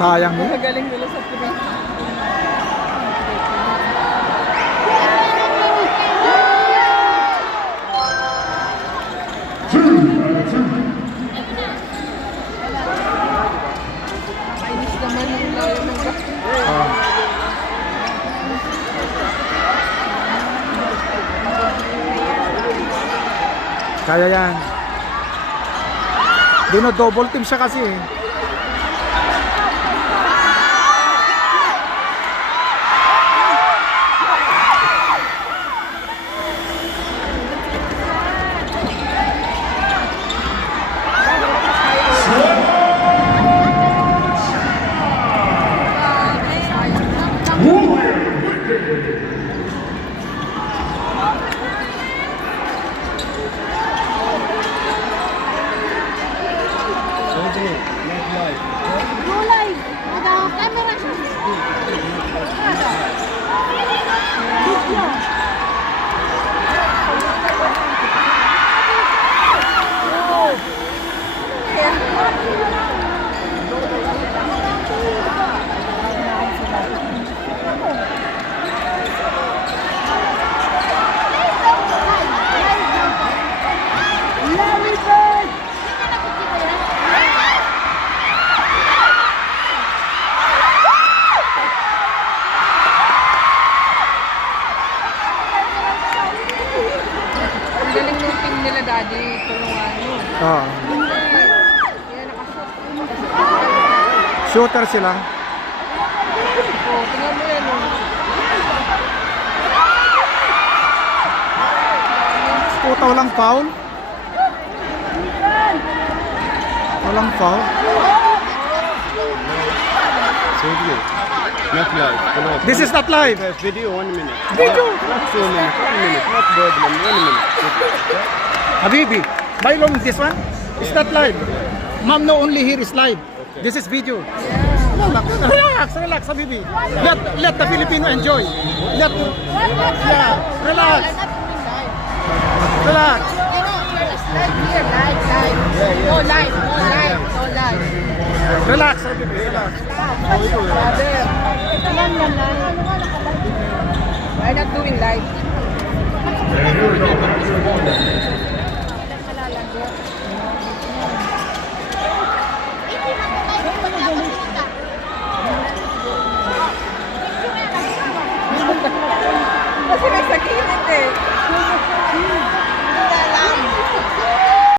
Sayang yun. Magaling nila sa pura. Kainis naman yung layo ng Kaya yan. Dino-double team siya kasi eh. Galing ng team nila, Daddy. Tulungan mo. Oo. Kaya nakashoot. Shooter sila. Oh, tingnan mo yan. Puta, walang foul. Walang foul. Not live. This is not live. Video 1 minute. Video. Not 2 minutes. 1 minute. Not problem. 1 minute. Habibi, my long this one is not live. Ma'am, no, only here is live. This is video. Relax, relax, Habibi. Let the Filipino enjoy. Let yeah, relax. Relax. Relax, Habibi, relax. Why not doing live? Kasi may sakit eh.